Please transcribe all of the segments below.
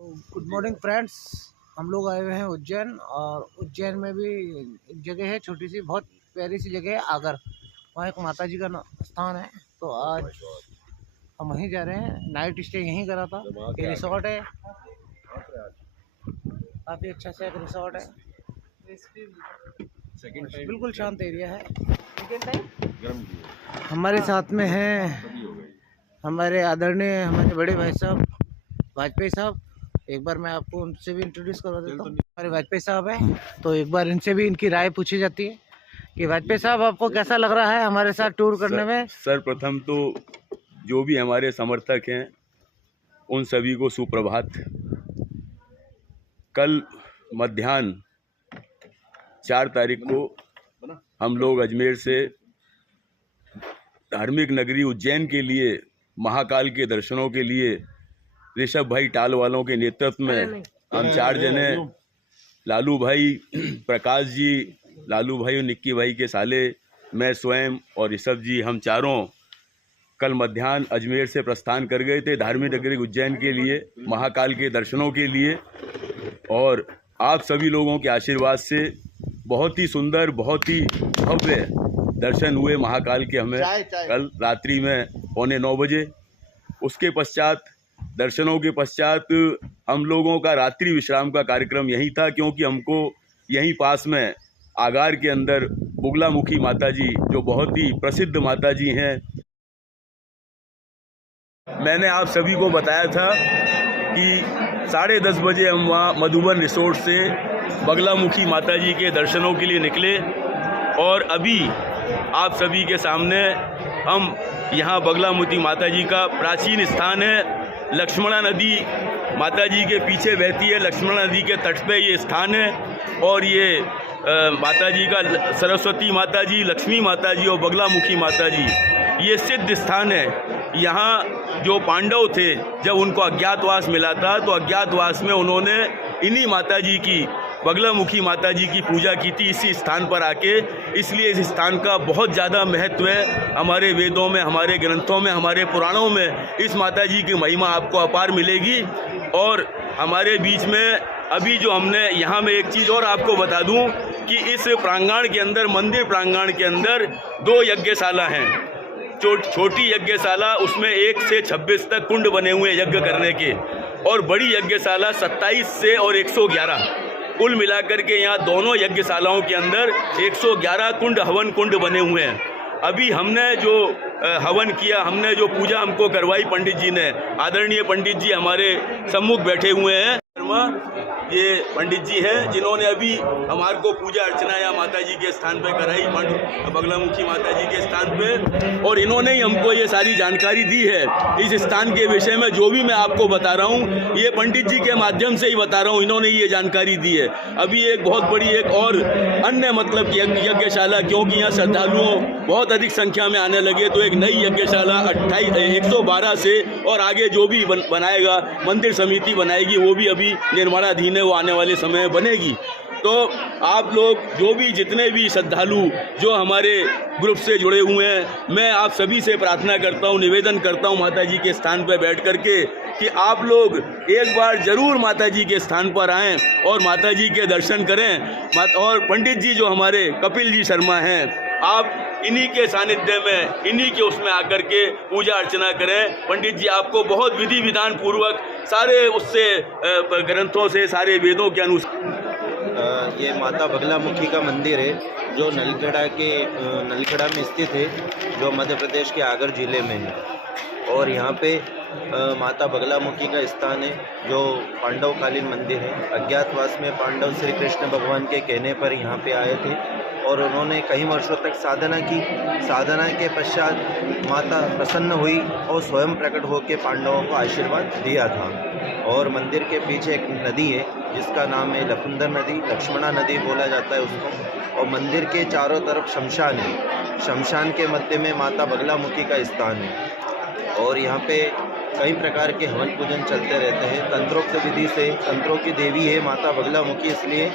Good morning friends. हम लोग आए हुए हैं उज्जैन, और उज्जैन में भी एक जगह है छोटी सी, बहुत प्यारी सी जगह है आगर। वहाँ एक माता जी का स्थान है। तो आज हम वहीं जा रहे हैं। नाइट स्टे यहीं करा था। ये रिसोर्ट है, काफ़ी अच्छा सा एक रिसोर्ट है। बिल्कुल शांत एरिया है। हमारे साथ में है हमारे आदरणीय, हमारे बड़े भाई साहब वाजपेयी साहब। एक बार मैं आपको उनसे भी इंट्रोड्यूस करवा देता हूँ। हमारे वाजपेयी साहब हैं, तो एक बार इनसे भी इनकी राय पूछी जाती है कि वाजपेयी साहब आपको कैसा लग रहा है हमारे साथ टूर करने में। सर्वप्रथम तो जो भी हमारे समर्थक हैं उन सभी को सुप्रभात। कल मध्याह्न 4 तारीख को हम लोग अजमेर से धार्मिक नगरी उज्जैन के लिए, महाकाल के दर्शनों के लिए ऋषभ भाई टाल वालों के नेतृत्व में हम 4 जने, लालू भाई, प्रकाश जी, लालू भाई और निक्की भाई के साले, मैं स्वयं और ऋषभ जी, हम चारों कल मध्याह्न अजमेर से प्रस्थान कर गए थे धार्मिक नगरी उज्जैन के लिए, महाकाल के दर्शनों के लिए। और आप सभी लोगों के आशीर्वाद से बहुत ही सुंदर, बहुत ही भव्य दर्शन हुए महाकाल के हमें कल रात्रि में 8:45 बजे। उसके पश्चात, दर्शनों के पश्चात, हम लोगों का रात्रि विश्राम का कार्यक्रम यही था, क्योंकि हमको यहीं पास में आगार के अंदर बुगलामुखी माता जी, जो बहुत ही प्रसिद्ध माता जी हैं, मैंने आप सभी को बताया था कि 10:30 बजे हम वहाँ मधुबन रिसोर्ट से बगलामुखी माता जी के दर्शनों के लिए निकले। और अभी आप सभी के सामने हम यहाँ बगलामुखी माता जी का प्राचीन स्थान है। लक्ष्मणा नदी माता जी के पीछे बहती है, लक्ष्मणा नदी के तट पे ये स्थान है। और ये माता जी का सरस्वती माता जी, लक्ष्मी माता जी और बगलामुखी माता जी, ये सिद्ध स्थान है। यहाँ जो पांडव थे, जब उनको अज्ञातवास मिला था तो अज्ञातवास में उन्होंने इन्हीं माता जी की, बगलामुखी माता जी की पूजा की थी इसी स्थान पर आके। इसलिए इस स्थान का बहुत ज़्यादा महत्व है। हमारे वेदों में, हमारे ग्रंथों में, हमारे पुराणों में इस माता जी की महिमा आपको अपार मिलेगी। और हमारे बीच में अभी जो हमने यहाँ में एक चीज़ और आपको बता दूँ कि इस प्रांगण के अंदर, मंदिर प्रांगण के अंदर 2 यज्ञशाला हैं। छोटी यज्ञशाला, उसमें 1 से 26 तक कुंड बने हुए यज्ञ करने के, और बड़ी यज्ञशाला 27 से और 111, कुल मिलाकर के यहाँ दोनों यज्ञशालाओं के अंदर 111 कुंड, हवन कुंड बने हुए हैं। अभी हमने जो हवन किया, हमने जो पूजा हमको करवाई पंडित जी ने, आदरणीय पंडित जी हमारे सम्मुख बैठे हुए हैं, ये पंडित जी हैं जिन्होंने अभी हमारे को पूजा अर्चना या माता जी के स्थान पे कराई, बगलामुखी माता जी के स्थान पे। और इन्होंने ही हमको ये सारी जानकारी दी है इस स्थान के विषय में। जो भी मैं आपको बता रहा हूँ ये पंडित जी के माध्यम से ही बता रहा हूँ, इन्होंने ये जानकारी दी है। अभी एक बहुत बड़ी एक और अन्य मतलब यज्ञशाला, क्योंकि यहाँ श्रद्धालुओं बहुत अधिक संख्या में आने लगे, तो एक नई यज्ञशाला 112 से और आगे जो भी बनाएगा, मंदिर समिति बनाएगी, वो भी अभी निर्माणाधीन है, वो आने वाले समय में बनेगी। तो आप लोग जो भी, जितने भी श्रद्धालु जो हमारे ग्रुप से जुड़े हुए हैं, मैं आप सभी से प्रार्थना करता हूँ, निवेदन करता हूँ माता जी के स्थान पर बैठ करके कि आप लोग एक बार जरूर माता जी के स्थान पर आएँ और माता जी के दर्शन करें। और पंडित जी जो हमारे कपिल जी शर्मा हैं, आप इन्हीं के सानिध्य में, इन्हीं के उसमें आकर के पूजा अर्चना करें। पंडित जी आपको बहुत विधि विधान पूर्वक सारे उससे ग्रंथों से, सारे वेदों के अनुसार। ये माता बगलामुखी का मंदिर है जो नलखेड़ा में स्थित है, जो मध्य प्रदेश के आगर जिले में है। और यहाँ पे माता बगलामुखी का स्थान है, जो पांडवकालीन मंदिर है। अज्ञातवास में पांडव श्री कृष्ण भगवान के कहने पर यहाँ पे आए थे और उन्होंने कई वर्षों तक साधना की। साधना के पश्चात माता प्रसन्न हुई और स्वयं प्रकट होकर पांडवों को आशीर्वाद दिया था। और मंदिर के पीछे एक नदी है जिसका नाम है लखुंदर नदी, लक्ष्मणा नदी बोला जाता है उसको। और मंदिर के चारों तरफ शमशान है, शमशान के मध्य में माता बगलामुखी का स्थान है। और यहाँ पे कई प्रकार के हवन पूजन चलते रहते हैं तंत्रोक्त विधि से। तंत्रों की देवी है माता बगलामुखी, इसलिए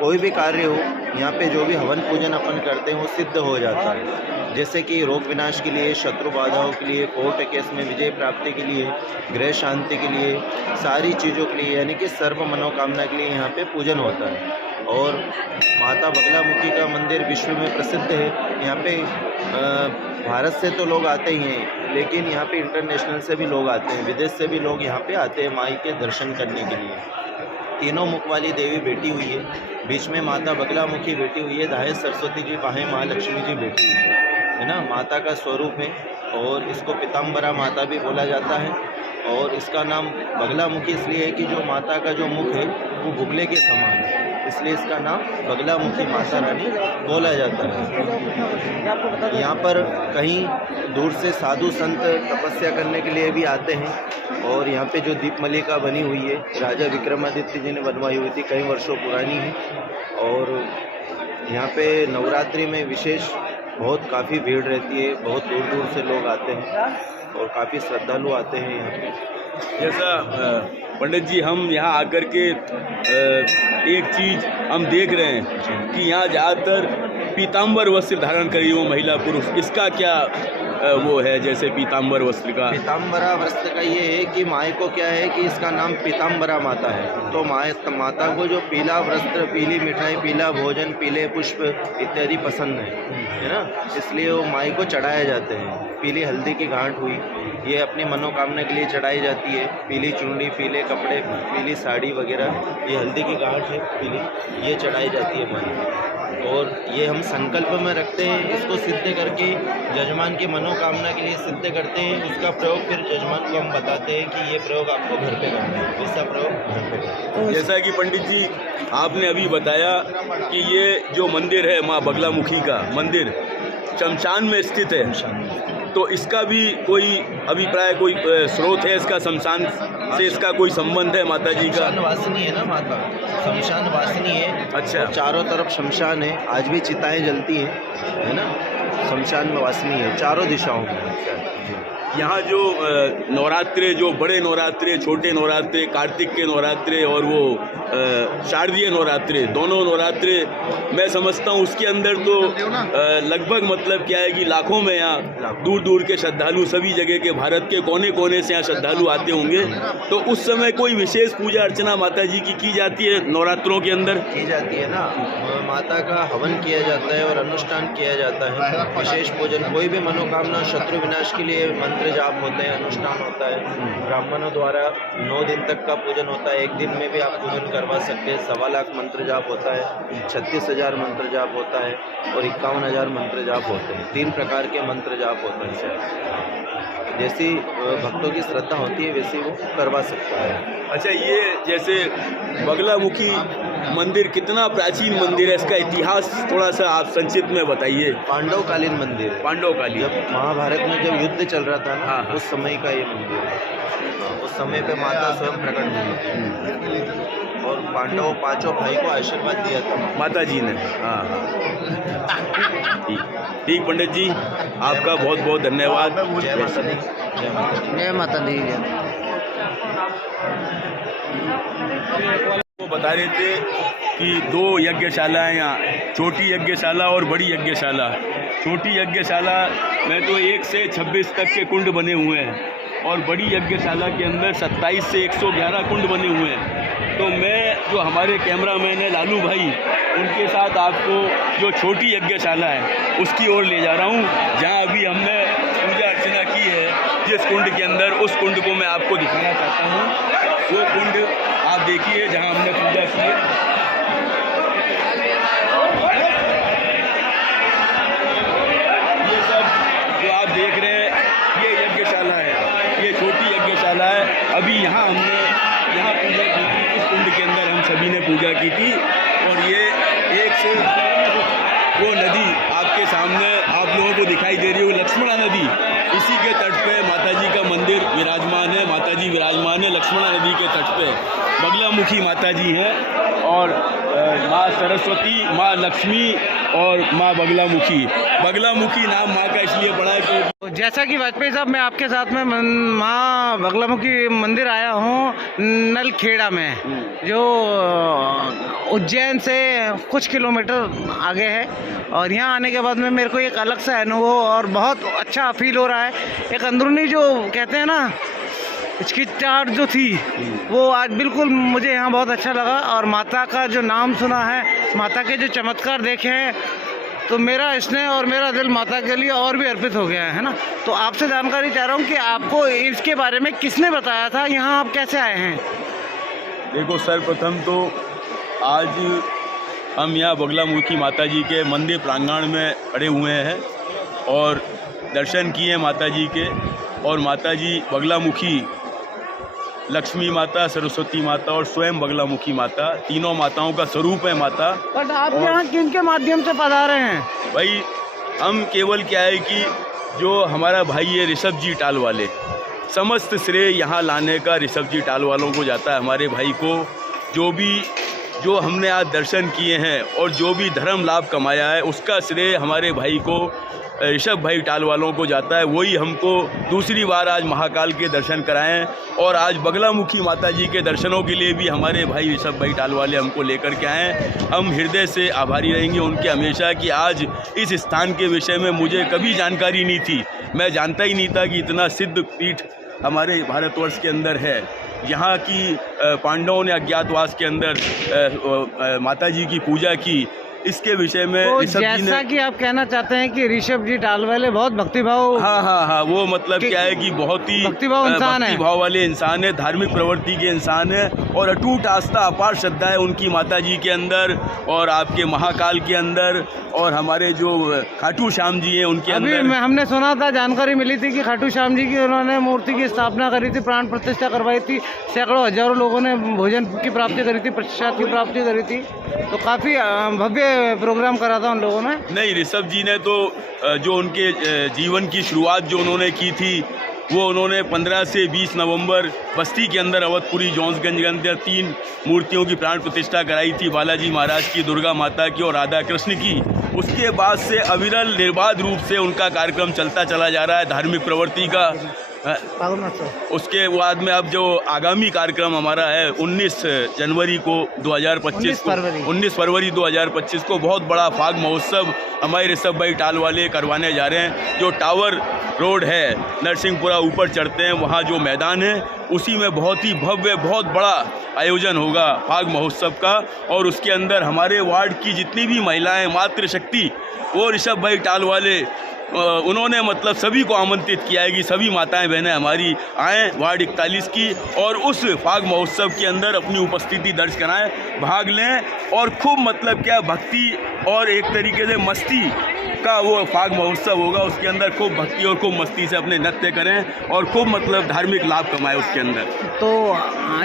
कोई भी कार्य हो यहाँ पे जो भी हवन पूजन अपन करते हैं वो सिद्ध हो जाता है। जैसे कि रोग विनाश के लिए, शत्रु बाधाओं के लिए, कोर्ट केस में विजय प्राप्ति के लिए, गृह शांति के लिए, सारी चीज़ों के लिए, यानी कि सर्व मनोकामना के लिए यहाँ पे पूजन होता है। और माता बगलामुखी का मंदिर विश्व में प्रसिद्ध है। यहाँ पे भारत से तो लोग आते ही हैं, लेकिन यहाँ पे इंटरनेशनल से भी लोग आते हैं, विदेश से भी लोग यहाँ पे आते हैं माई के दर्शन करने के लिए। तीनों मुख वाली देवी बैठी हुई है, बीच में माता बगलामुखी बैठी हुई है, दाएं सरस्वती जी, बाएं महालक्ष्मी जी बैठी हुई है ना। माता का स्वरूप है और इसको पीताम्बरा माता भी बोला जाता है। और इसका नाम बगलामुखी इसलिए है कि जो माता का जो मुख है वो बुगले के समान है, इसलिए इसका नाम बगलामुखी माता रानी बोला जाता है। यहाँ पर कहीं दूर से साधु संत तपस्या करने के लिए भी आते हैं। और यहाँ पे जो दीपमालिका बनी हुई है, राजा विक्रमादित्य जी ने बनवाई हुई थी, कई वर्षों पुरानी है। और यहाँ पे नवरात्रि में विशेष बहुत काफ़ी भीड़ रहती है, बहुत दूर दूर से लोग आते हैं और काफ़ी श्रद्धालु आते हैं यहाँ पे। जैसा पंडित जी हम यहाँ आकर के एक चीज़ हम देख रहे हैं कि यहाँ ज़्यादातर पीताम्बर वस्त्र धारण करी हो महिला पुरुष, इसका क्या वो है? जैसे पीताम्बर वस्त्र का, पीताम्बरा वस्त्र का ये है कि माई को क्या है कि इसका नाम पीताम्बरा माता है, तो माता को जो पीला वस्त्र, पीली मिठाई, पीला भोजन, पीले पुष्प इत्यादि पसंद है ना, इसलिए वो माई को चढ़ाए जाते हैं। पीली हल्दी की गांठ हुई, ये अपनी मनोकामना के लिए चढ़ाई जाती है। पीली चुन्नी, पीले कपड़े, पीली साड़ी वगैरह, ये हल्दी की गांठ है पीली, ये चढ़ाई जाती है माई। और ये हम संकल्प में रखते हैं, इसको सिद्ध करके जजमान की मनोकामना के लिए सिद्ध करते हैं। उसका प्रयोग फिर जजमान को हम बताते हैं कि ये प्रयोग आपको घर पे करना है, ऐसा प्रयोग घर पे करना है। जैसा कि पंडित जी आपने अभी बताया कि ये जो मंदिर है माँ बगलामुखी का मंदिर शमशान में स्थित है, तो इसका भी कोई अभिप्राय, कोई स्रोत है इसका? शमशान से इसका कोई संबंध है माता जी का? शमशान वासिनी है ना माता, शमशान वासिनी है। अच्छा, चारों तरफ शमशान है, आज भी चिताएं जलती हैं, है ना। शमशान में वासिनी है चारों दिशाओं में। यहाँ जो नवरात्रे, जो बड़े नवरात्रे, छोटे नवरात्रे, कार्तिक के नवरात्रे और वो शारदीय नवरात्रे, दोनों नवरात्रे मैं समझता हूँ उसके अंदर तो लगभग मतलब क्या है कि लाखों में यहाँ दूर दूर के श्रद्धालु, सभी जगह के, भारत के कोने कोने से यहाँ श्रद्धालु आते होंगे। तो उस समय कोई विशेष पूजा अर्चना माता जी की जाती है नवरात्रों के अंदर? की जाती है ना, माता का हवन किया जाता है और अनुष्ठान किया जाता है। विशेष पूजन, कोई भी मनोकामना, शत्रु विनाश के लिए मंत्र जाप होते हैं, अनुष्ठान होता है। ब्राह्मणों द्वारा 9 दिन तक का पूजन होता है, एक दिन में भी आप पूजन करवा सकते हैं। 1.25 लाख मंत्र जाप होता है, 36,000 मंत्र जाप होता है और 51,000 मंत्र जाप होते हैं। 3 प्रकार के मंत्र जाप होते हैं। जैसी भक्तों की श्रद्धा होती है वैसी वो करवा सकता है। अच्छा, ये जैसे बगलामुखी मंदिर कितना प्राचीन मंदिर है, इसका इतिहास थोड़ा सा आप संक्षिप्त में बताइए। पांडवकालीन मंदिर, पांडवकालीन, जब महाभारत में जब युद्ध चल रहा था ना, हाँ, उस समय का ये मंदिर है। उस समय पे माता स्वयं प्रकट हुई और पांडवों 5 भाई को आशीर्वाद दिया था माता जी ने। हाँ, ठीक पंडित जी, आपका बहुत बहुत धन्यवाद। जय माता दी, जय माता दी। जय माता दी। वो बता रहे थे कि 2 यज्ञशालाएँ यहाँ, छोटी यज्ञशाला और बड़ी यज्ञशाला। छोटी यज्ञशाला में तो 1 से 26 तक के कुंड बने हुए हैं और बड़ी यज्ञशाला के अंदर 27 से 111 कुंड बने हुए हैं। तो मैं, जो हमारे कैमरामैन है लालू भाई, उनके साथ आपको जो छोटी यज्ञशाला है उसकी ओर ले जा रहा हूँ, जहाँ अभी हमने पूजा अर्चना की है जिस कुंड के अंदर, उस कुंड को मैं आपको दिखाना चाहता हूँ। वो कुंड आप देखिए जहाँ हमने पूजा की है। ये सब जो आप देख रहे हैं ये यज्ञशाला है, ये छोटी यज्ञशाला है। अभी यहाँ हमने यहाँ पूजा की थी, इस कुंड के अंदर हम सभी ने पूजा की थी। और ये एक से वो नदी आपके सामने आप लोगों को दिखाई दे रही हो, लक्ष्मणा नदी, इसी के तट पे माता जी का मंदिर विराजमान है। माता जी विराजमान है लक्ष्मणा नदी के तट पे, बगलामुखी माता जी हैं। और माँ सरस्वती, माँ लक्ष्मी और माँ बगलामुखी नाम माँ का इसलिए पड़ा है कि जैसा कि वाजपेयी साहब, मैं आपके साथ में माँ बगलामुखी मंदिर आया हूँ नलखेड़ा में, जो उज्जैन से कुछ किलोमीटर आगे है। और यहाँ आने के बाद में मेरे को एक अलग सा अनुभव और बहुत अच्छा फील हो रहा है। एक अंदरूनी जो कहते हैं ना हिचकिचाहट जो थी, वो आज बिल्कुल मुझे यहाँ बहुत अच्छा लगा। और माता का जो नाम सुना है, माता के जो चमत्कार देखे हैं, तो मेरा स्नेह और मेरा दिल माता के लिए और भी अर्पित हो गया है ना। तो आपसे जानकारी चाह रहा हूँ कि आपको इसके बारे में किसने बताया था, यहाँ आप कैसे आए हैं? देखो, सर्वप्रथम तो आज हम यहाँ बगलामुखी माता जी के मंदिर प्रांगण में खड़े हुए हैं और दर्शन किए माता जी के। और माता जी बगलामुखी, लक्ष्मी माता, सरस्वती माता और स्वयं बगलामुखी माता, तीनों माताओं का स्वरूप है माता। बट आप यहाँ किनके माध्यम से पधारे हैं? भाई, हम केवल क्या है कि जो हमारा भाई है ऋषभ जी टाल वाले, समस्त श्रेय यहाँ लाने का ऋषभ जी टाल वालों को जाता है। हमारे भाई को जो हमने आज दर्शन किए हैं और जो भी धर्म लाभ कमाया है, उसका श्रेय हमारे भाई को, ऋषभ भाई टाल वालों को जाता है। वही हमको दूसरी बार आज महाकाल के दर्शन कराएं और आज बगलामुखी माता जी के दर्शनों के लिए भी हमारे भाई ऋषभ भाई टाल वाले हमको लेकर के आए। हम हृदय से आभारी रहेंगे उनके हमेशा कि आज इस स्थान के विषय में मुझे कभी जानकारी नहीं थी। मैं जानता ही नहीं था कि इतना सिद्ध पीठ हमारे भारतवर्ष के अंदर है। यहाँ की पांडवों ने अज्ञातवास के अंदर माता जी की पूजा की। इसके विषय में तो जैसा कि आप कहना चाहते हैं कि ऋषभ जी टाल वाले बहुत भक्तिभाव, हाँ, वो मतलब क्या है कि बहुत ही भक्तिभाव इंसान है, भक्तिभाव वाले इंसान है, धार्मिक प्रवृत्ति के इंसान है और अटूट आस्था, अपार श्रद्धा है उनकी माता जी के अंदर और आपके महाकाल के अंदर और हमारे जो खाटू श्याम जी हैं उनके अंदर। अभी हमने सुना था, जानकारी मिली थी कि खाटू श्याम जी की उन्होंने मूर्ति की स्थापना करी थी, प्राण प्रतिष्ठा करवाई थी, सैकड़ों हजारों लोगों ने भोजन की प्राप्ति करी थी, प्रसाद की प्राप्ति करी थी। तो काफ़ी भव्य प्रोग्राम करा था उन लोगों ने। नहीं, ऋषभ जी ने तो जो उनके जीवन की शुरुआत जो उन्होंने की थी, वो उन्होंने 15 से 20 नवंबर बस्ती के अंदर अवधपुरी जोन्सगंज के अंदर 3 मूर्तियों की प्राण प्रतिष्ठा कराई थी, बालाजी महाराज की, दुर्गा माता की और राधा कृष्ण की। उसके बाद से अविरल निर्बाध रूप से उनका कार्यक्रम चलता चला जा रहा है धार्मिक प्रवृत्ति का। उसके बाद में अब जो आगामी कार्यक्रम हमारा है 19 जनवरी को 2025 19 फरवरी 2025 को बहुत बड़ा फाग महोत्सव हमारे ऋषभ भाई टाल वाले करवाने जा रहे हैं। जो टावर रोड है, नरसिंहपुरा ऊपर चढ़ते हैं, वहाँ जो मैदान है उसी में बहुत ही भव्य, बहुत बड़ा आयोजन होगा फाग महोत्सव का। और उसके अंदर हमारे वार्ड की जितनी भी महिलाएं, मातृशक्ति, वो ऋषभ भाई टाल वाले उन्होंने मतलब सभी को आमंत्रित किया है कि सभी माताएं बहनें हमारी आएँ वार्ड 41 की और उस फाग महोत्सव के अंदर अपनी उपस्थिति दर्ज कराएं, भाग लें और खूब मतलब क्या भक्ति और एक तरीके से मस्ती का वो फाग महोत्सव होगा। उसके अंदर खूब भक्ति और खूब मस्ती से अपने नृत्य करें और खूब मतलब धार्मिक लाभ कमाएं उसके अंदर। तो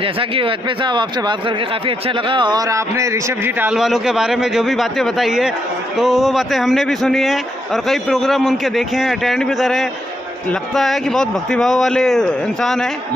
जैसा कि वाजपेयी साहब, आपसे बात करके काफ़ी अच्छा लगा और आपने ऋषभ जी टाल वालों के बारे में जो भी बातें बताई है, तो वो बातें हमने भी सुनी है और कई प्रोग्राम उनके देखे हैं, अटेंड भी करे। लगता है कि बहुत भक्तिभाव वाले इंसान हैं।